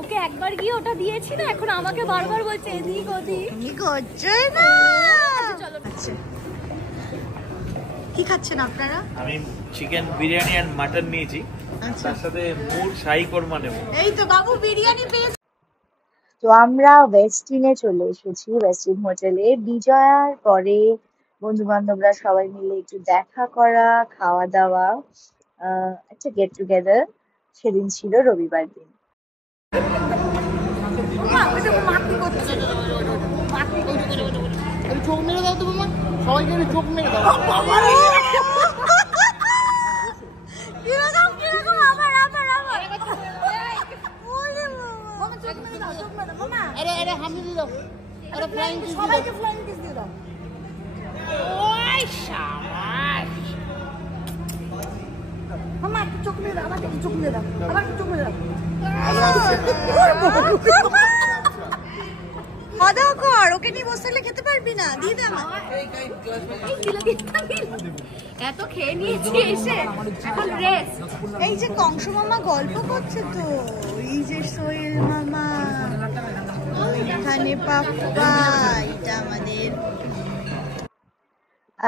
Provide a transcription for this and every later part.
ওকে একবার গিয়ে ওটা দিয়েছি না, এখন আমাকে বারবার বলছে এদিক ওদিক। কি খাচ্ছেন আপনারা? আমি চিকেন বিরিয়ানি আর মাটন নিয়েছি, তার সাথে মুর শাহী কোরমা নেব। এই তো বাবু বিরিয়ানি পেয়েছে। তো আমরা ওয়েস্টিনে চলে এসেছি, ওয়েস্টিন হোটেলে। বিজয়ার পরে বন্ধু বান্ধবরা সবাই মিলে একটু দেখা করা, খাওয়া দাওয়া, একটা গেট টুগেদার। সেদিন ছিল রবিবার দিন। চোখ মেরে দাও তো মামা, সবাইকে চোখ মেরে দাও। আরে আরে হামি দিয়ে দাও, আরে ফ্লাইং কিস দিয়ে দাও, সবাইকে ফ্লাইং কিস দিয়ে দাও। ওই শাবাশ মামা, চোখ মেরে দাও, আমাকে চোখ মেরে দাও, আমাকে চোখ মেরে দাও। খাওয়া কর, ওকে নিয়ে বসে থাকলে খেতে পারবি না। দিয়ে দে আমার। এত খেয়ে নিয়েছি এসে, এখন রেস্ট। এই যে কংস মামা গল্প করছে তো, এই যে সোহেল মামা, এখানে পাপ্পা, এটা আমাদের।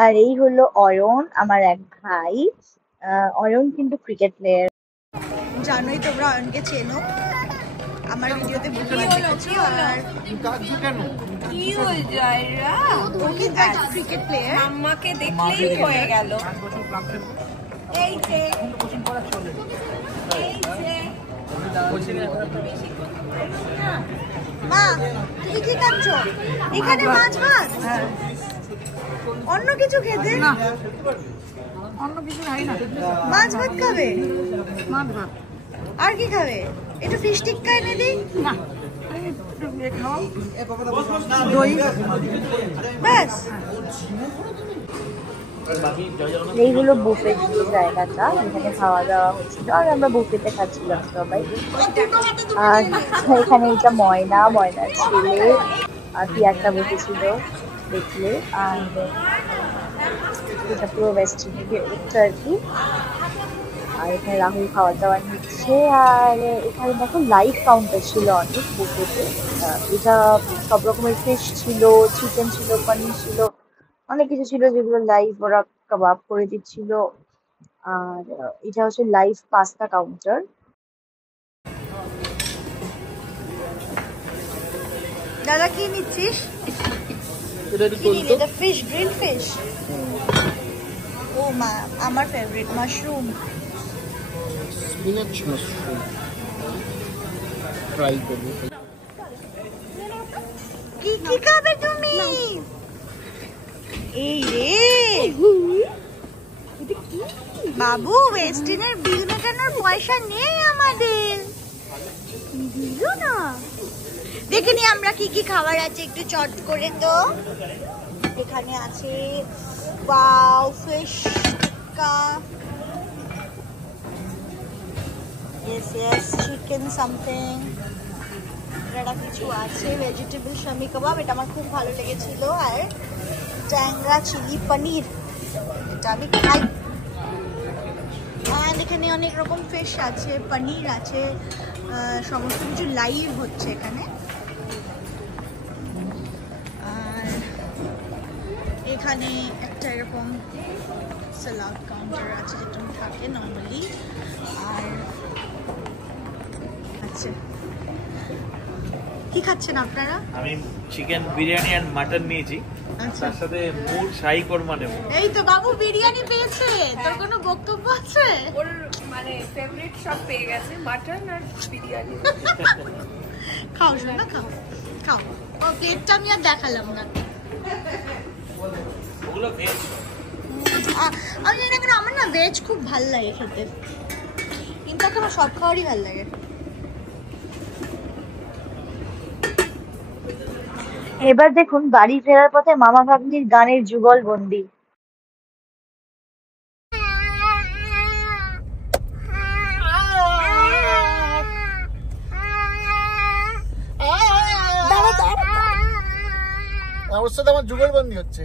আর এই হলো অয়ন, আমার এক ভাই। অয়ন কিন্তু ক্রিকেট প্লেয়ার। জানোই তোমরা অয়নকে চেনো, আমার ভিডিওতে বহুবার দেখেছি। আর কি হয়ে যায় রা, ওকে ক্রিকেট প্লেয়ার, আমাকে দেখলেই হয়ে গেল। এই যে মা তুমি কি খাচ্ছ? এখানে মাছ ভাত, অন্য কিছু খেতে? অন্য কিছু খাই না, মাছ ভাত খাবে? মাছ ভাত। আর কি খাবে? একটু ফিশ টিক্কা এনে দিই। না দই ব্যাস। এই হলো বুফে জায়গাটা, এখানে খাওয়া দাওয়া হচ্ছিল আর আমরা বুফেতে খাচ্ছিলাম সবাই। আর এখানে এটা ময়নার ছেলে আর কি একটা বসেছিল দেখলে। আর এটা পুরো ওয়েস্টিনে উঠছে আর কি। আর এখানে রাহুল খাওয়া দাওয়া নিচ্ছে। আর এখানে দেখো লাইভ কাউন্টার ছিল অনেক বুফেতে। এটা সব রকমের ফিশ ছিল, চিকেন ছিল, পনির ছিল, অনেক কিছু ছিল যেগুলো লাইভ ওরা কাবাব করে দিচ্ছিল। আর এটা হচ্ছে লাইভ পাস্তা কাউন্টার। দাদা কি নিচ্ছিস? এটা ফিশ, গ্রিল ফিশ। ও মা, আমার favourite mushroom. Spinach mushroom try করব। কি কি খাবে তুমি? এই রে বাবু, ওয়েস্টিনের বিল মেটানোর পয়সা নেই আমাদের। দিল না। দেখে নি আমরা কি কি খাবার আছে একটু চট করে। তো এখানে আছে ওয়াও ফিশ টিক্কা, yes চিকেন সামথিং, এটা কিছু আছে, ভেজিটেবল শামি কাবাব, এটা আমার খুব ভালো লেগেছিল। আর ট্যাংরা চিলি পনির, এটা আমি খাই। আর এখানে অনেক রকম ফিশ আছে, পনির আছে, সমস্ত কিছু লাইভ হচ্ছে এখানে। আর এখানে একটা এরকম সালাদ কাউন্টার আছে যেটা থাকে নর্মালি। আর আচ্ছা, কি খাচ্ছেন আপনারা? আমি চিকেন বিরিয়ানি আর মাটন নিয়েছি, তার সাথে মুর শাহী কোরমা নেব। এই তো বাবু বিরিয়ানি পেয়েছে, তোর কোনো বক্তব্য আছে? ওর মানে ফেভারিট সব পেয়ে গেছে, মাটন আর বিরিয়ানি। খাও শোনা, খাও খাও। ও প্লেটটা আমি আর দেখালাম না। ওগুলো ভেজ। আমি জানি না, আমার না ভেজ খুব ভালো লাগে খেতে, কিন্তু আমার সব খাবারই ভালো লাগে। এবার দেখুন বাড়ি ফেরার পথে মামা ভাগ্নির গানের যুগলবন্দি। ওর সাথে আমার যুগলবন্দি হচ্ছে।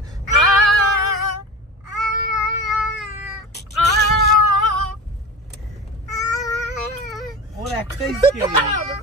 Thanksgiving.